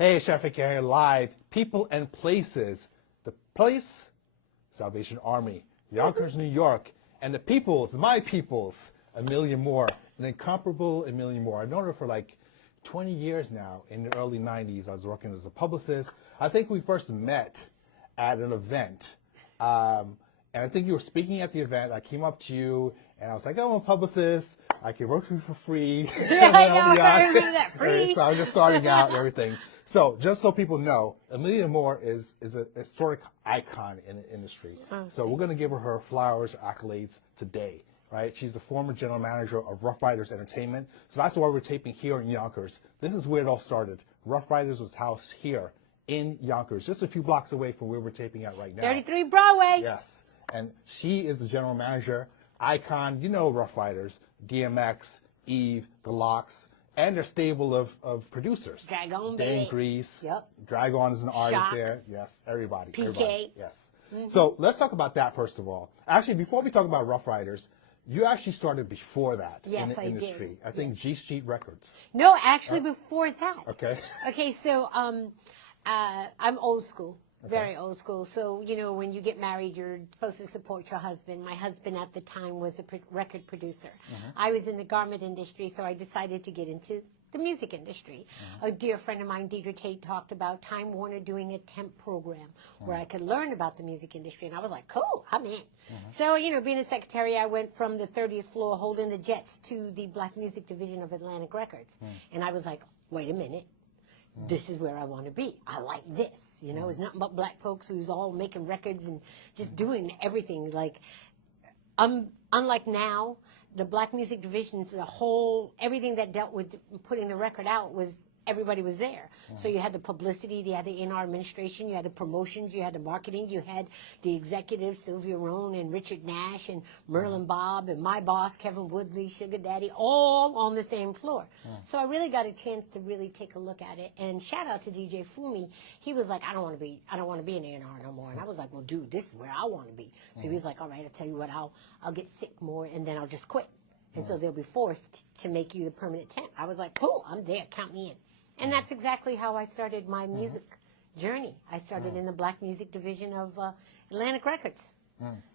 Hey, Shefik here live. People and places. The place, Salvation Army, Yonkers, New York. And the peoples, my peoples, Amelia Moore, an incomparable Amelia Moore. I've known her for like 20 years now. In the early 90s, I was working as a publicist. I think we first met at an event. And I think you were speaking at the event. I came up to you, and I was like, oh, I'm a publicist. I can work for you for free. Yeah, I know. I remember that, free. So I'm just starting out and everything. So just so people know, Amelia Moore is a historic icon in the industry. Oh, so we're going to give her flowers, accolades today, right? She's the former general manager of Ryders Entertainment. So that's why we're taping here in Yonkers. This is where it all started. Ryders was housed here in Yonkers, just a few blocks away from where we're taping at right now. 33 Broadway. Yes. And she is the general manager, icon. You know Ryders, DMX, Eve, The Locks, and their stable of producers. Dragon, Dan Grease. Yep. Dragon is an artist Shock. there. Yes, everybody. PK. Everybody. Yes. Mm-hmm. So let's talk about that first of all. Actually, before we talk about Ryders, you actually started before that in the industry. Did. I think G Street Records. No, actually before that. Okay. Okay, so I'm old school. Very old school. So, you know, when you get married, you're supposed to support your husband. My husband at the time was a record producer. Mm-hmm. I was in the garment industry, so I decided to get into the music industry. Mm-hmm. A dear friend of mine, Deidre Tate, talked about Time Warner doing a temp program where I could learn about the music industry. And I was like, cool, I'm in. Mm-hmm. So, you know, being a secretary, I went from the 30th floor holding the jets to the black music division of Atlantic Records. And I was like, wait a minute. This is where I want to be. I like this. You know, it's nothing but black folks who's all making records and just doing everything. Like, unlike now, the black music divisions, the whole, everything that dealt with putting the record out was, everybody was there. So you had the publicity, you had the A&R administration, you had the promotions, you had the marketing, you had the executives, Sylvia Rohn and Richard Nash and Merlin Bob and my boss, Kevin Woodley, Sugar Daddy, all on the same floor. So I really got a chance to really take a look at it. And shout out to DJ Fumi. He was like, I don't want to be an A&R no more. And I was like, well, dude, this is where I want to be. So he was like, all right, I'll tell you what, I'll get sick more and then I'll just quit. And so they'll be forced to make you the permanent temp. I was like, cool, I'm there, count me in. And that's exactly how I started my music journey. I started in the black music division of Atlantic Records.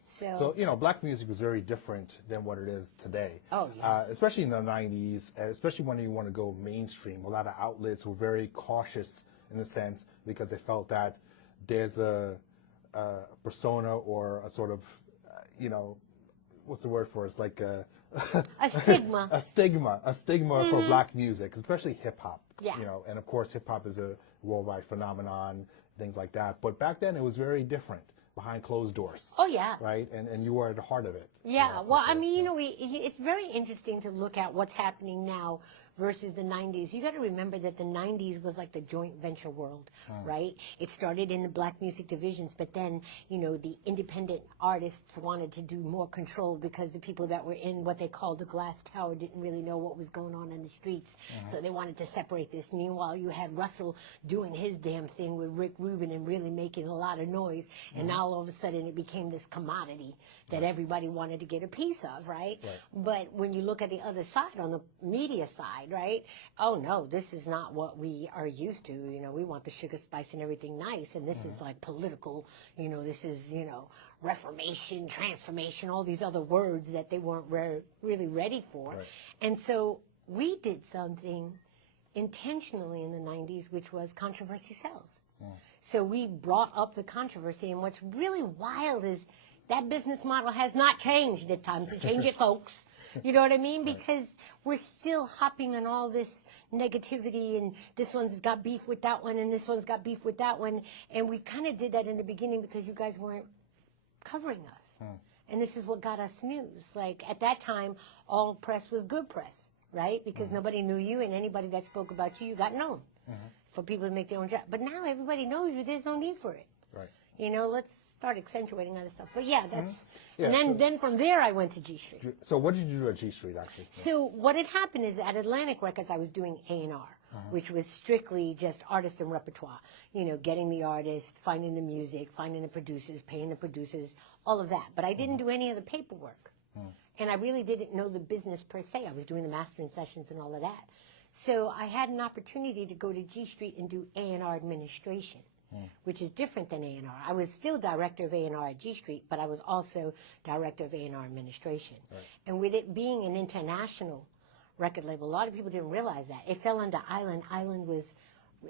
So, you know, black music was very different than what it is today. Oh, yeah. Especially in the 90s, especially when you want to go mainstream. A lot of outlets were very cautious in a sense because they felt that there's a persona or a sort of, you know, what's the word for it? It's like a stigma. a stigma for black music, especially hip hop. Yeah. You know, and of course hip hop is a worldwide phenomenon, things like that. But back then it was very different, behind closed doors. Oh yeah. Right? And you were at the heart of it. Yeah. You know, Well, I mean, you know, it's very interesting to look at what's happening now versus the 90s. You got to remember that the 90s was like the joint venture world, right? It started in the black music divisions, but then, you know, the independent artists wanted to do more control because the people that were in what they called the glass tower didn't really know what was going on in the streets. So they wanted to separate this. Meanwhile, you had Russell doing his damn thing with Rick Rubin and really making a lot of noise. And now all of a sudden it became this commodity that everybody wanted to get a piece of, right? But when you look at the other side, on the media side, right? Oh no, this is not what we are used to. You know, we want the sugar, spice, and everything nice, and this is like political. You know, this is, you know, reformation, transformation, all these other words that they weren't really ready for. And so we did something intentionally in the 90s, which was controversy sells. So we brought up the controversy, and what's really wild is that business model has not changed. It's time to change it, folks. You know what I mean? Because we're still hopping on all this negativity, and this one's got beef with that one, and this one's got beef with that one. And we kind of did that in the beginning because you guys weren't covering us. And this is what got us news. Like, at that time, all press was good press, right? Because nobody knew you, and anybody that spoke about you, you got known for people to make their own job. But now everybody knows you. There's no need for it. Right. You know, let's start accentuating other stuff. But yeah, that's, and then from there I went to G Street. So what did you do at G Street, actually? So what had happened is at Atlantic Records I was doing A&R, which was strictly just artist and repertoire. You know, getting the artist, finding the music, finding the producers, paying the producers, all of that. But I didn't do any of the paperwork. And I really didn't know the business per se. I was doing the mastering sessions and all of that. So I had an opportunity to go to G Street and do A&R administration, which is different than A&R. I was still director of A&R at G Street, but I was also director of A&R administration. Right. And with it being an international record label, a lot of people didn't realize that. It fell under Island. Island was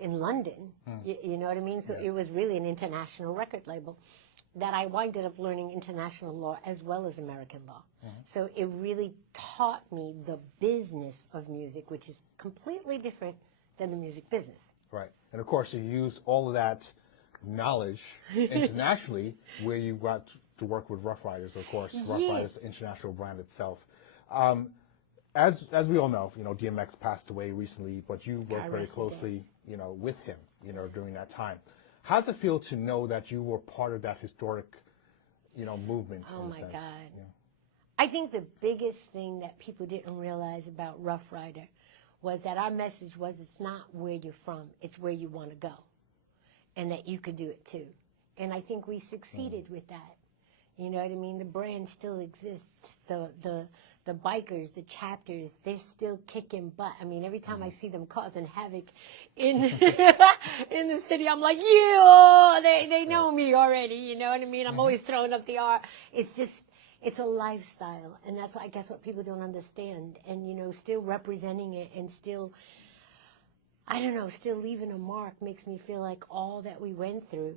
in London, you know what I mean? So it was really an international record label that I winded up learning international law as well as American law. So it really taught me the business of music, which is completely different than the music business. Right. And of course, you used all of that knowledge internationally where you got to work with Ruff Ryders, of course. Ruff Ryders, international brand itself. As we all know, DMX passed away recently, but you worked very closely, with him, during that time. How does it feel to know that you were part of that historic, movement? Oh my God. Yeah. I think the biggest thing that people didn't realize about Ruff Ryder was that our message was it's not where you're from, it's where you want to go, and that you could do it too. And I think we succeeded with that. You know what I mean? The brand still exists. The bikers, the chapters, they're still kicking butt. I mean, every time I see them causing havoc in in the city, I'm like, yeah, they know me already. You know what I mean? I'm always throwing up the R. It's just, it's a lifestyle, and that's, I guess, what people don't understand. And, still representing it and still, I don't know, still leaving a mark makes me feel like all that we went through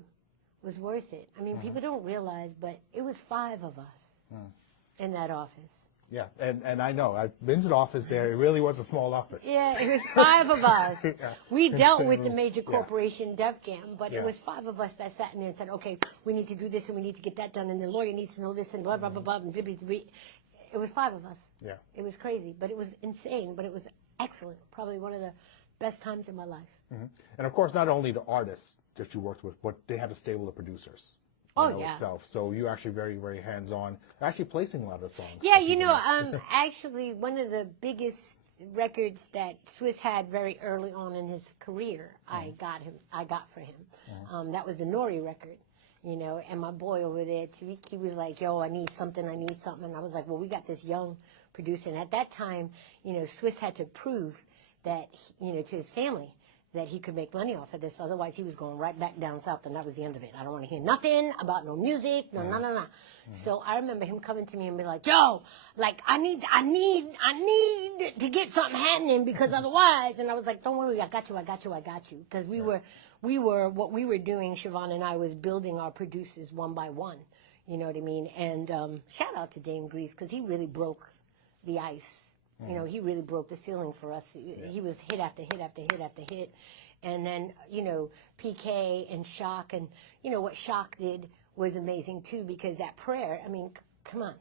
was worth it. I mean, people don't realize, but it was 5 of us in that office. Yeah, and I know. I've been to the office there. It really was a small office. Yeah, it was 5 of us. We dealt with the major corporation, Def Jam, but it was 5 of us that sat in there and said, okay, we need to do this and we need to get that done, and the lawyer needs to know this and blah, blah, blah, blah. And blah, blah, blah. It was 5 of us. Yeah. It was crazy, but it was insane, but it was excellent. Probably one of the best times in my life. And of course, not only the artists that you worked with, but they had a stable of producers. Itself. So you're actually very, very hands-on, actually placing a lot of songs. Yeah, actually one of the biggest records that Swiss had very early on in his career, I got for him. That was the Nori record, and my boy over there, Tariq, he was like, yo, I need something. And I was like, well, we got this young producer. And at that time, Swiss had to prove that, to his family, that he could make money off of this. Otherwise, he was going right back down south, and that was the end of it. I don't want to hear nothing about no music, no. So I remember him coming to me and be like, yo, like, I need to get something happening, because otherwise, and I was like, don't worry, I got you. Because we were, what we were doing, Siobhan and I, was building our producers one by one. You know what I mean? And shout out to Dame Grease, because he really broke the ice. He really broke the ceiling for us. He was hit after hit after hit after hit. And then, PK and Shock, and, what Shock did was amazing too, because that prayer, I mean, come on.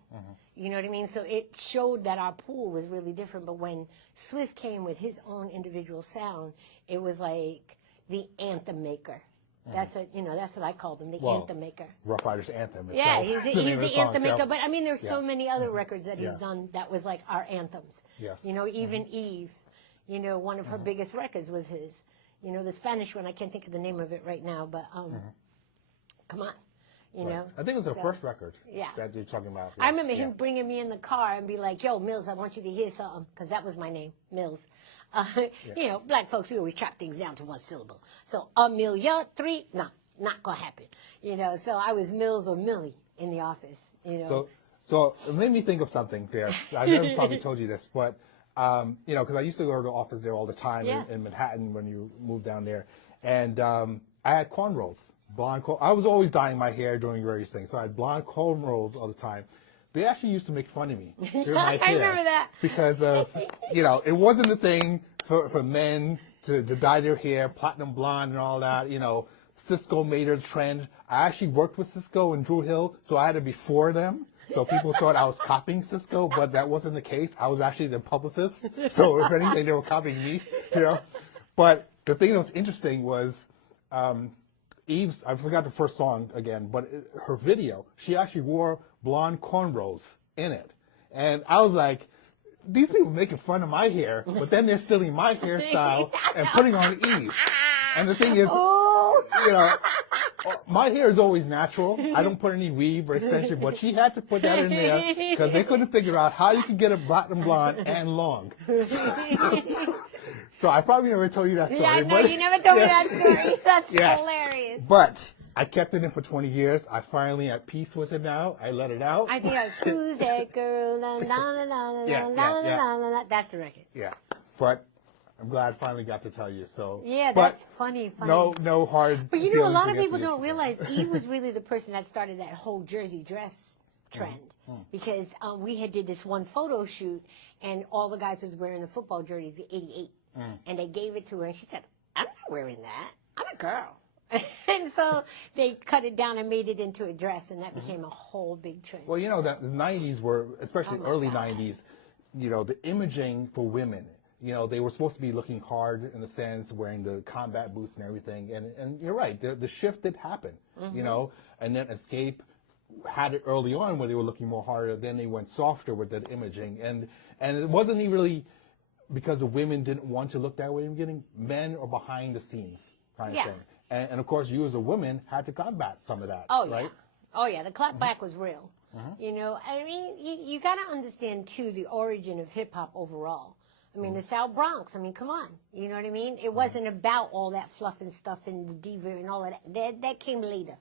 You know what I mean? So it showed that our pool was really different. But when Swiss came with his own individual sound, it was like the anthem maker. That's what I called him, the anthem maker. Ruff Ryders anthem. Yeah, he's the anthem maker. But I mean, there's so many other records that he's done that was like our anthems. Yes. Even Eve, one of her biggest records was his. The Spanish one, I can't think of the name of it right now, but come on. I think it was the first record that you're talking about. I remember him bringing me in the car and be like, yo, Mills, I want you to hear something, because that was my name, Mills. Black folks, we always chop things down to one syllable. So, Amelia, 3, no, not going to happen. So I was Mills or Millie in the office, So it made me think of something there. I've never probably told you this, but, because I used to go to the office there all the time in Manhattan when you moved down there. And I had cornrows. I was always dyeing my hair doing various things, so I had blonde cornrows all the time. They actually used to make fun of me. I remember that. Because of, it wasn't a thing for men to dye their hair platinum blonde and all that. Cisco made a trend. I actually worked with Cisco and Drew Hill, so I had to be for them. So people thought I was copying Cisco, but that wasn't the case. I was actually the publicist. So if anything, they were copying me, But the thing that was interesting was, Eve's, I forgot the first song again, but her video, she actually wore blonde cornrows in it. And I was like, these people making fun of my hair, but then they're stealing my hairstyle and putting on Eve. And the thing is, my hair is always natural. I don't put any weave or extension, but she had to put that in there because they couldn't figure out how you could get a platinum blonde and long. So I probably never told you that story. Yeah, I know, but, you never told me that story. That's Yes. hilarious. But I kept it in for 20 years. I finally at peace with it now. I let it out. I think I was, who's that girl? La, la, la, la, la, Yeah, la, yeah, la, la, la. That's the record. Yeah. But I'm glad I finally got to tell you. So Yeah, but that's funny. No hard. But you know, a feelings lot of against people you. don't realize Eve was really the person that started that whole jersey dress trend. Because we had did this one photo shoot, and all the guys was wearing the football jerseys, the '88, and they gave it to her, and she said, "I'm not wearing that. I'm a girl." And so they cut it down and made it into a dress, and that became a whole big trend. Well, you know that the '90s were, especially Oh my early God. '90s. You know, the imaging for women. You know, they were supposed to be looking hard in a sense, wearing the combat boots and everything. And you're right, the shift did happen. You know, and then Escape had it early on where they were looking more harder. Then they went softer with that imaging, and it wasn't even really because the women didn't want to look that way in the beginning. Men are behind the scenes kind of Yeah. thing, and of course you as a woman had to combat some of that. Oh, yeah. Right? Oh, yeah. The clapback was real. You know, I mean, you got to understand, too, the origin of hip hop overall. I mean, the South Bronx, I mean, come on. You know what I mean? It wasn't about all that fluff and stuff and the diva and all of that. That came later.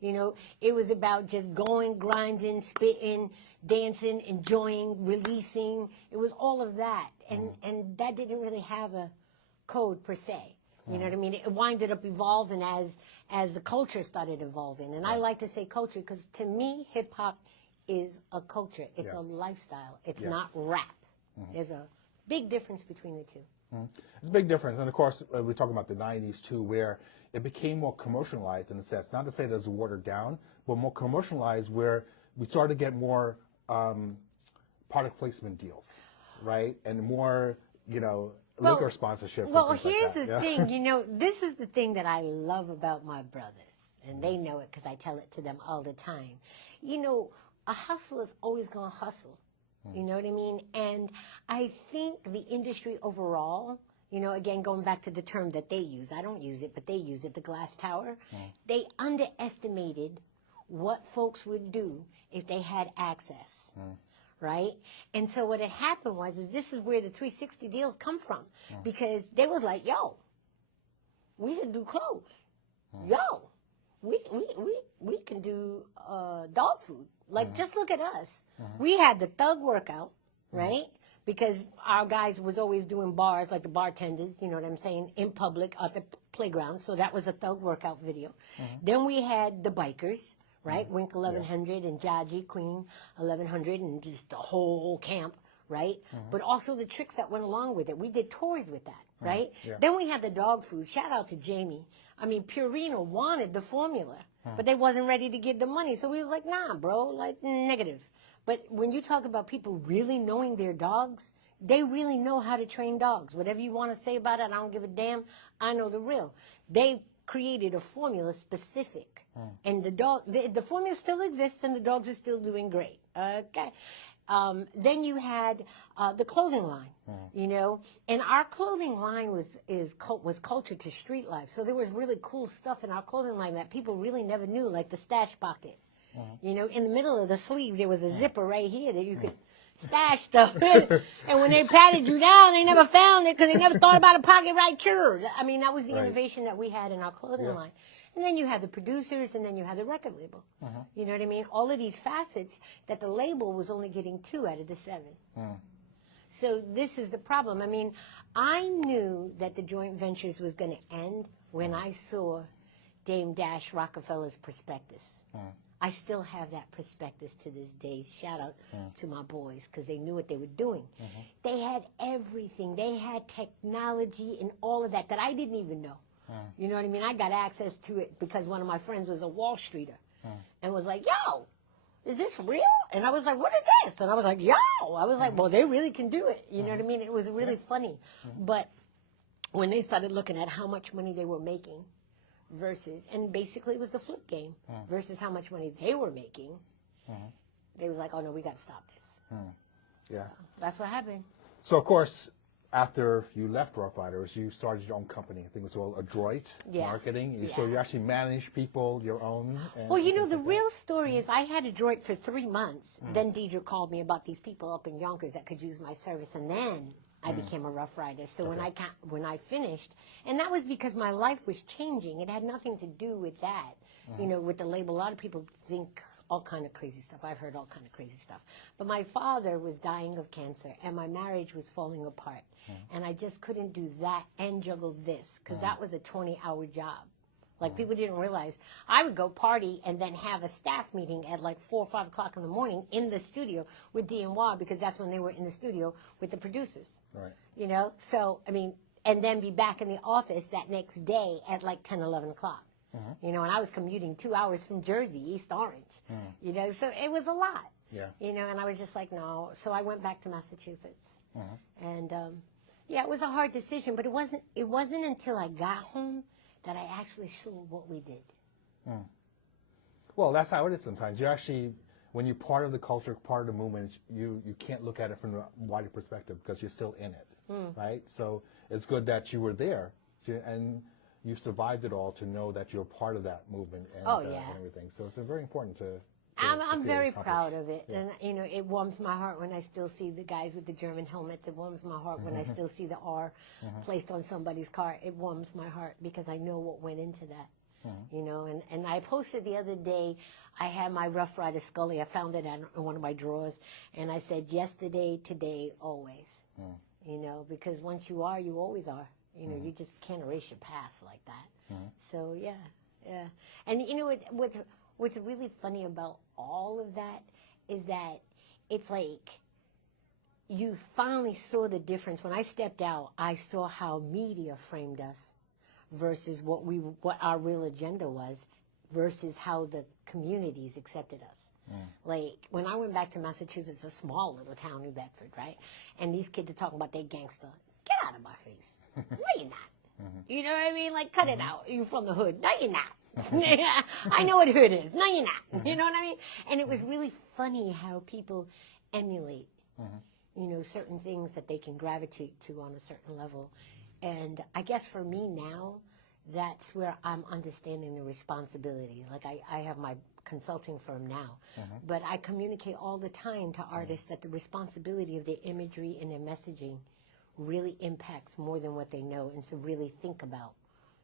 You know, it was about just going, grinding, spitting, dancing, enjoying, releasing. It was all of that. And that didn't really have a code per se. You know what I mean? It winded up evolving as the culture started evolving. And I like to say culture because to me, hip hop is a culture. It's a lifestyle. It's not rap. There's a big difference between the two. It's a big difference. And of course, we're talking about the 90s too, where it became more commercialized in a sense. Not to say that it's watered down, but more commercialized where we started to get more product placement deals, right? And more, you know, liquor sponsorships. Well, and things here's like that. the thing. You know, this is the thing that I love about my brothers. And they know it because I tell it to them all the time. You know, a hustler's always going to hustle. You know what I mean? And I think the industry overall, you know, again, going back to the term that they use, I don't use it, but they use it, the glass tower, they underestimated what folks would do if they had access, right? And so what had happened was, is this is where the 360 deals come from, because they was like, yo, we can do clothes. Yo, we can do dog food. Like, just look at us. We had the thug workout, right? Because our guys was always doing bars, like the bartenders, you know what I'm saying, in public at the playground. So that was a thug workout video. Then we had the bikers, right? Wink 1100 and Jaji Queen 1100 and just the whole camp, right? But also the tricks that went along with it. We did tours with that, right? Then we had the dog food. Shout out to Jamie. I mean, Purina wanted the formula, but they wasn't ready to give the money. So we was like, nah, bro, like negative. But when you talk about people really knowing their dogs, they really know how to train dogs. Whatever you want to say about it, I don't give a damn. I know the real. They created a formula specific. And the formula still exists, and the dogs are still doing great. Okay. Then you had the clothing line, you know, and our clothing line was culture to street life. So there was really cool stuff in our clothing line that people really never knew, like the stash pocket. You know, in the middle of the sleeve, there was a zipper right here that you could stash stuff in. And when they patted you down, they never found it because they never thought about a pocket right here. I mean, that was the innovation that we had in our clothing line. And then you had the producers, and then you had the record label. You know what I mean? All of these facets that the label was only getting 2 out of the 7. So this is the problem. I mean, I knew that the joint ventures was going to end when I saw Dame Dash Rockefeller's prospectus. I still have that prospectus to this day. Shout out to my boys because they knew what they were doing. They had everything. They had technology and all of that I didn't even know. You know what I mean? I got access to it because one of my friends was a Wall Streeter and was like, yo, is this real? And I was like, what is this? And I was like, yo. I was like, well, they really can do it. You know what I mean? It was really funny. But when they started looking at how much money they were making, versus, and basically it was the flip game, versus how much money they were making, they was like, oh no, we got to stop this. Yeah. So that's what happened. So of course, after you left Rough Riders, you started your own company. I think it was called Adroit Marketing. So you actually manage people, your own. Well, you know, the real story is I had Adroit for 3 months. Then Deidre called me about these people up in Yonkers that could use my service. And then I became a Rough Rider. So when I finished, and that was because my life was changing. It had nothing to do with that, you know, with the label. A lot of people think all kind of crazy stuff. I've heard all kind of crazy stuff. But my father was dying of cancer, and my marriage was falling apart. And I just couldn't do that and juggle this, because that was a 20-hour job. Like, people didn't realize. I would go party and then have a staff meeting at like 4 or 5 o'clock in the morning in the studio with DNY, because that's when they were in the studio with the producers. Right. You know? So, I mean, and then be back in the office that next day at like 10, 11 o'clock. You know, and I was commuting 2 hours from Jersey, East Orange. You know, so it was a lot. Yeah. You know, and I was just like, no. So I went back to Massachusetts. And, yeah, it was a hard decision, but it wasn't until I got home that I actually saw what we did. Well, that's how it is sometimes. You actually, when you're part of the culture, part of the movement, you can't look at it from a wider perspective because you're still in it, right? So it's good that you were there, and you survived it all to know that you're part of that movement and, and everything. So it's very important to I'm very proud of it. Yeah. And, you know, it warms my heart when I still see the guys with the German helmets. It warms my heart when I still see the R placed on somebody's car. It warms my heart because I know what went into that. You know, and I posted the other day, I had my Rough Rider Scully. I found it in one of my drawers. And I said, yesterday, today, always. You know, because once you are, you always are. You know, you just can't erase your past like that. So, yeah. And, you know, what's really funny about all of that is that it's like you finally saw the difference. When I stepped out, I saw how media framed us versus what our real agenda was versus how the communities accepted us. Like, when I went back to Massachusetts, a small little town, New Bedford, right? And these kids are talking about they gangster. Get out of my face. No, you're not. You know what I mean? Like, cut it out. You from the hood. No, you're not. I know what hood is. No, you're not. You know what I mean? And it was really funny how people emulate, you know, certain things that they can gravitate to on a certain level. And I guess for me now, that's where I'm understanding the responsibility. Like, I have my consulting firm now, but I communicate all the time to artists that the responsibility of their imagery and their messaging really impacts more than what they know. And so really think about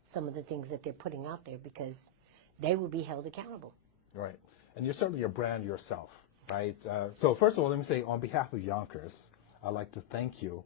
some of the things that they're putting out there, because they will be held accountable. Right. And you're certainly a brand yourself, right? So first of all, let me say, on behalf of Yonkers, I'd like to thank you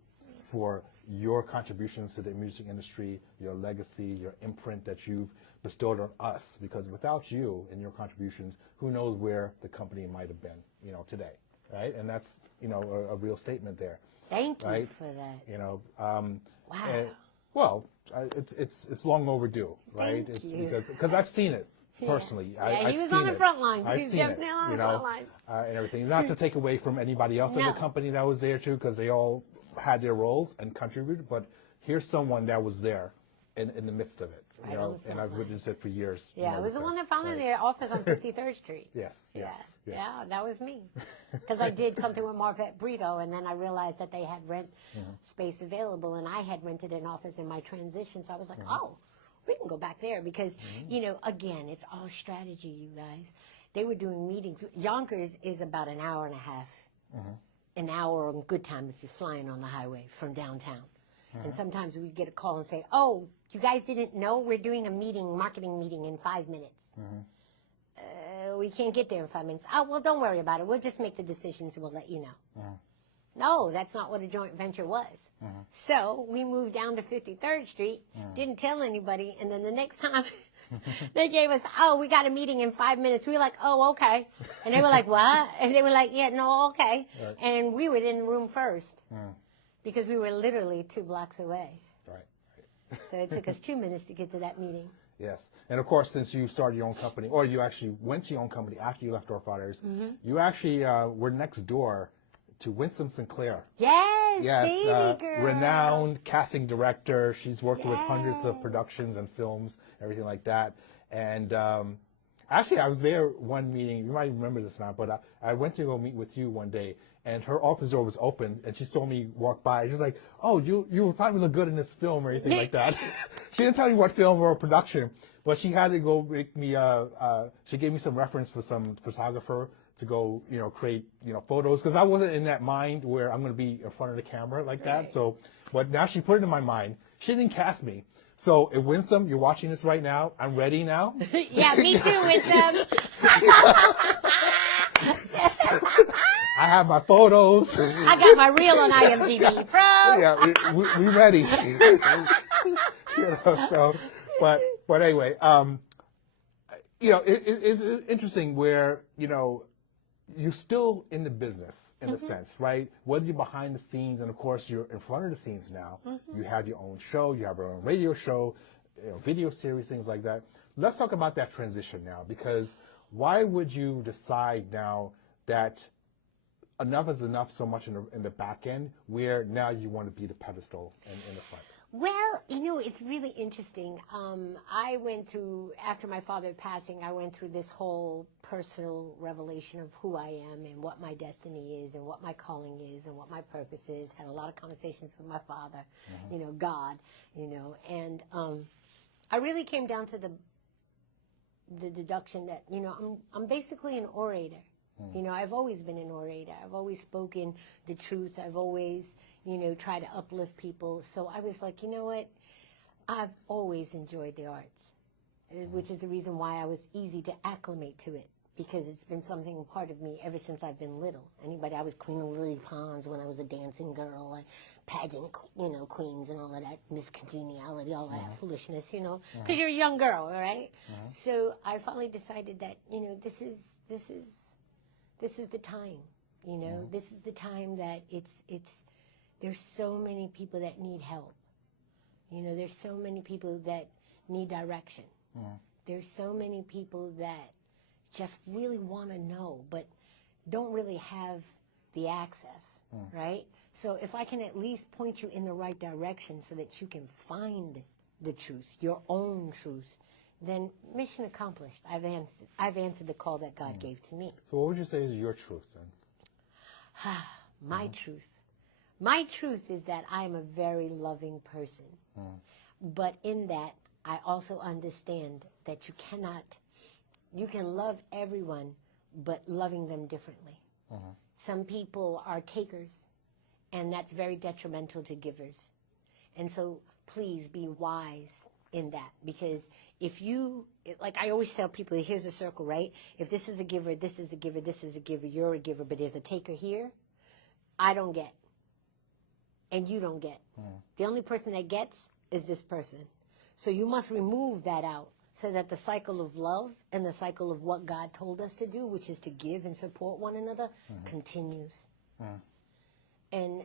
for your contributions to the music industry, your legacy, your imprint that you've bestowed on us, because without you and your contributions, who knows where the company might have been, you know, today, right? And that's, you know, a real statement there. Thank you for that. You know, wow. Well, it's long overdue, right? Thank you. Because I've seen it personally. Yeah, he was on the front lines. I've He's seen definitely it, on the front lines. And everything. Not to take away from anybody else in the company that was there too, because they all had their roles and contributed. But here's someone that was there in the midst of it, you know, and I've witnessed it for years. Yeah, it was the one that founded their office on 53rd Street. Yes. Yeah, that was me. Because I did something with Marvette Brito, and then I realized that they had rent space available, and I had rented an office in my transition, so I was like, oh, we can go back there, because, you know, again, it's all strategy, you guys. They were doing meetings. Yonkers is about an hour and a half, an hour on good time if you're flying on the highway from downtown. And sometimes we'd get a call and say, oh, you guys didn't know we're doing a meeting, marketing meeting in 5 minutes. We can't get there in 5 minutes. Oh, well, don't worry about it. We'll just make the decisions and we'll let you know. No, that's not what a joint venture was. So we moved down to 53rd Street, didn't tell anybody, and then the next time they gave us, oh, we got a meeting in 5 minutes. We were like, oh, okay. And they were like, what? And they were like, yeah, no, okay. Right. And we were in the room first. Because we were literally 2 blocks away. Right. So it took us 2 minutes to get to that meeting. Yes. And of course, since you started your own company, or you actually went to your own company after you left Rough Riders, you actually were next door to Winsome Sinclair. Yes, yes, baby girl. Renowned casting director. She's worked with hundreds of productions and films, everything like that. And actually, I was there one meeting. You might remember this now, but I went to go meet with you one day. And her office door was open, and she saw me walk by. She was like, oh, you would probably look good in this film or anything like that. She didn't tell me what film or production, but she had to go make me, she gave me some reference for some photographer to go, create, photos, because I wasn't in that mind where I'm going to be in front of the camera like that. So, but now she put it in my mind. She didn't cast me. So, Winsome, you're watching this right now. I'm ready now. Yeah, me too, Winsome. I have my photos. I got my reel on IMDb Pro. Yeah, we ready. So, but anyway, it's interesting where, you're still in the business in a sense, right? Whether you're behind the scenes, and of course you're in front of the scenes now. You have your own show, you have your own radio show, video series, things like that. Let's talk about that transition now, because why would you decide now that enough is enough so much in the back end, where now you want to be the pedestal in the front? Well, it's really interesting. I went through, after my father passing, I went through this whole personal revelation of who I am and what my destiny is and what my calling is and what my purpose is. Had a lot of conversations with my father, God, and I really came down to the deduction that, I'm basically an orator. I've always been an orator. I've always spoken the truth. I've always, tried to uplift people. So I was like, you know what? I've always enjoyed the arts, which is the reason why I was easy to acclimate to it, because it's been something part of me ever since I've been little. I was Queen of Lily Pons when I was a dancing girl, like pageant, queens and all of that, Miss Congeniality, all of that foolishness, because you're a young girl, all right? So I finally decided that, this is the time, this is the time that there's so many people that need help. There's so many people that need direction. There's so many people that just really want to know, but don't really have the access, right? So if I can at least point you in the right direction so that you can find the truth, your own truth, then mission accomplished. I've answered the call that God gave to me. So what would you say is your truth then? My truth. My truth is that I am a very loving person. But in that, I also understand that you can love everyone, but loving them differently. Some people are takers, and that's very detrimental to givers. And so please be wise in that, because if you, like I always tell people, here's a circle, right? If this is a giver, this is a giver, this is a giver, you're a giver, but there's a taker here, I don't get. And you don't get. The only person that gets is this person. So you must remove that out so that the cycle of love and the cycle of what God told us to do, which is to give and support one another, continues. And,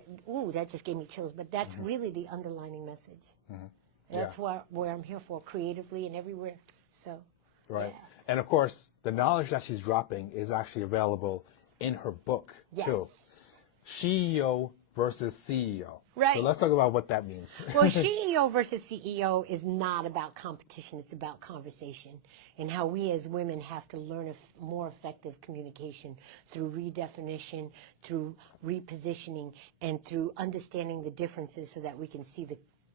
that just gave me chills, but that's really the underlining message. That's where I'm here for, creatively and everywhere. So, right. Yeah. And of course, the knowledge that she's dropping is actually available in her book, too. CEO versus CEO. Right. So let's talk about what that means. Well, CEO versus CEO is not about competition. It's about conversation and how we as women have to learn a more effective communication through redefinition, through repositioning, and through understanding the differences so that we can see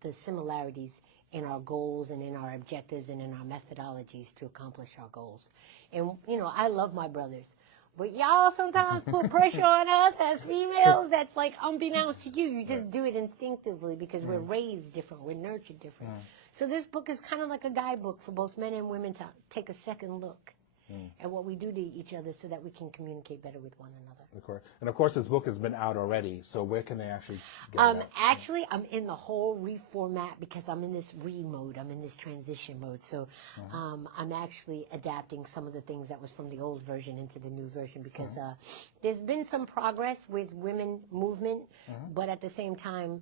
the similarities in our goals and in our objectives and in our methodologies to accomplish our goals. And, I love my brothers. But y'all sometimes put pressure on us as females that's like unbeknownst to you. You just do it instinctively because we're raised different. We're nurtured different. So this book is kind of like a guidebook for both men and women to take a second look at what we do to each other so that we can communicate better with one another. Of course. And of course, this book has been out already. So where can they actually get it out? Actually, I'm in the whole reformat because I'm in this mode. I'm in this transition mode. So I'm actually adapting some of the things that was from the old version into the new version because there's been some progress with women movement, but at the same time,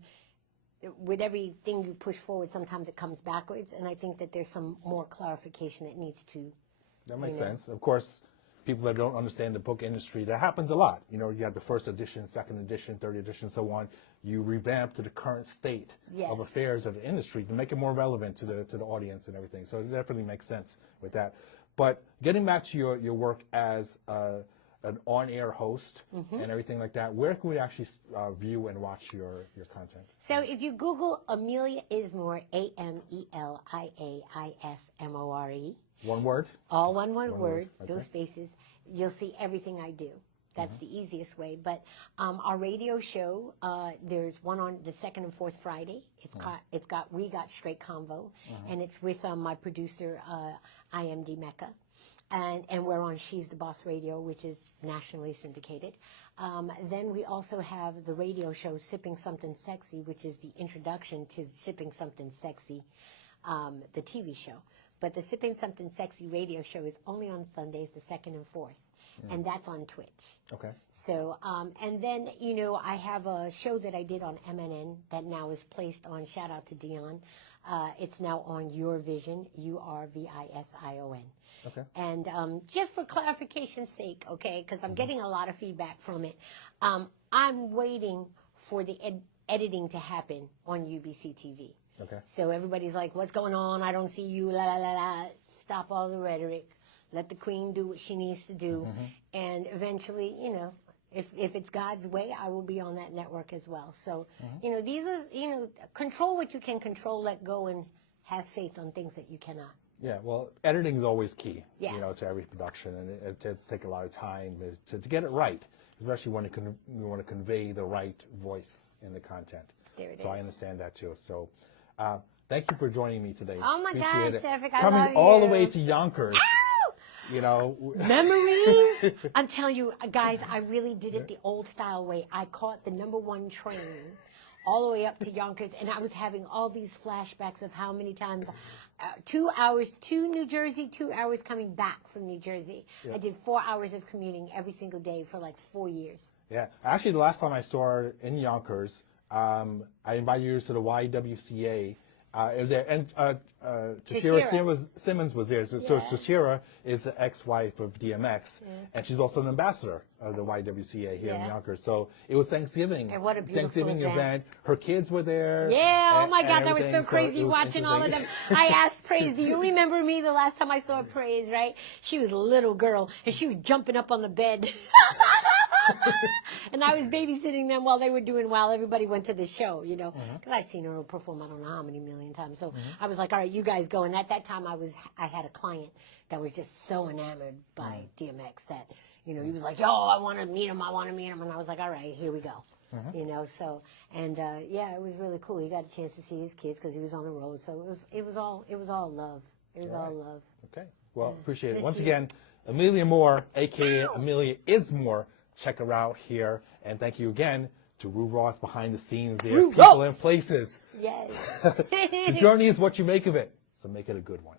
with everything you push forward, sometimes it comes backwards. And I think that there's some more clarification that needs to. That makes sense. Of course, people that don't understand the book industry, that happens a lot. You have the first edition, second edition, third edition, so on. You revamp to the current state of affairs of the industry to make it more relevant to the audience and everything. So it definitely makes sense with that. But getting back to your work as an on-air host and everything like that, where can we actually view and watch your content? So if you Google Amelia Ismore, Ameliaismore, one word? All one word, Okay. no spaces. you'll see everything I do. That's the easiest way. But our radio show, there's one on the second and fourth Friday. We got Straight Convo, and it's with my producer, IMD Mecca. And we're on She's the Boss Radio, which is nationally syndicated. Then we also have the radio show Sipping Something Sexy, which is the introduction to Sipping Something Sexy, the TV show. But the Sipping Something Sexy radio show is only on Sundays, the second and fourth. And that's on Twitch. Okay. So, and then, you know, I have a show that I did on MNN that now is placed on, shout out to Dion. It's now on Your Vision, URVISION. Okay. And just for clarification's sake, okay, because I'm getting a lot of feedback from it, I'm waiting for the editing to happen on UBC TV. Okay. So everybody's like, what's going on? I don't see you, la la la la. Stop all the rhetoric. Let the queen do what she needs to do. And eventually, you know, if it's God's way, I will be on that network as well. So, you know, these are, you know, control what you can control, let go, and have faith on things that you cannot. Yeah, well, editing is always key, Yeah. you know, to every production, and it does take a lot of time to get it right, especially when you want to convey the right voice in the content. There it So I is. understand that too. So thank you for joining me today. Oh my Appreciate gosh, it. Shefik, I Coming love all the you. way to Yonkers. You know, Memories? I'm telling you, guys, I really did it the old style way. I caught the #1 train all the way up to Yonkers, and I was having all these flashbacks of how many times, 2 hours to New Jersey, 2 hours coming back from New Jersey. Yeah. I did 4 hours of commuting every single day for like 4 years. yeah. Actually, the last time I saw her in Yonkers, I invited you to the YWCA. It was there, and Shakira Simmons was there. So Shakira is the ex-wife of DMX, and she's also an ambassador of the YWCA here in Yonkers. So it was Thanksgiving. And what a beautiful Thanksgiving event. Her kids were there. Yeah, oh my and God, that was so everything. crazy it was watching all of them. I asked Praise, do you remember me the last time I saw Praise, right? She was a little girl, and she was jumping up on the bed. And I was babysitting them while everybody went to the show, you know, because I've seen her perform I don't know how many million times. So I was like, all right, you guys go. And at that time, I had a client that was just so enamored by DMX that, you know, he was like, yo, I want to meet him. And I was like, all right, here we go. You know, so, and yeah, it was really cool. He got a chance to see his kids because he was on the road. So it was all love. It was all love. Okay. Well, appreciate it. Miss Once you. again, Amelia Moore, a.k.a. Amelia is Moore. Check her out here. And thank you again to Rue Ross behind the scenes there. Rue People Ross. and places. Yes. The journey is what you make of it. So make it a good one.